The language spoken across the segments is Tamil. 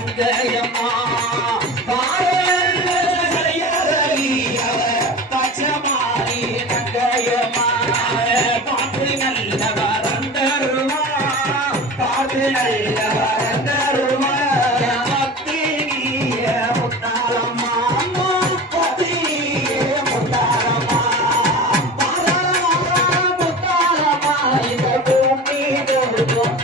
தங்கையம்மா பச்சமாரி தங்கையம்மா பாட்டு நல்ல வரந்தருமா பாட்டு நல்ல வரந்தருமா பக்தி முத்தாரம்மா பக்தி முத்தாரம்மா முத்தாரம்மா இந்த பூமி கொடுக்கும்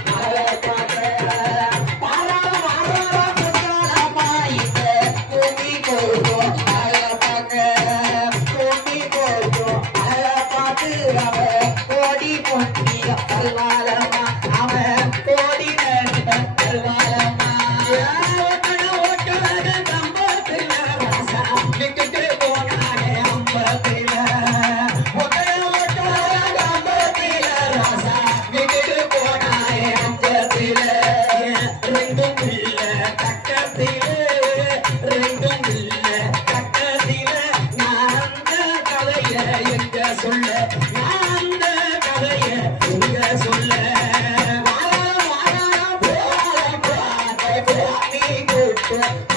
கோடி பொன்னி அல்வாலமா அவன் கோடி அல்வாலமா ஓட்டுவது கம்பத்துல ராசா விட்டுட்டு போனானே அம்பத்துல ஓட்டுவது கம்பத்துல ராசா விட்டுட்டு போனானே அம்பத்துல ரெண்டும் இல்ல கட்டத்தில ரெண்டும் இல்ல கட்டத்தில நான் அந்த கதைய எங்க சொல்ல Yeah.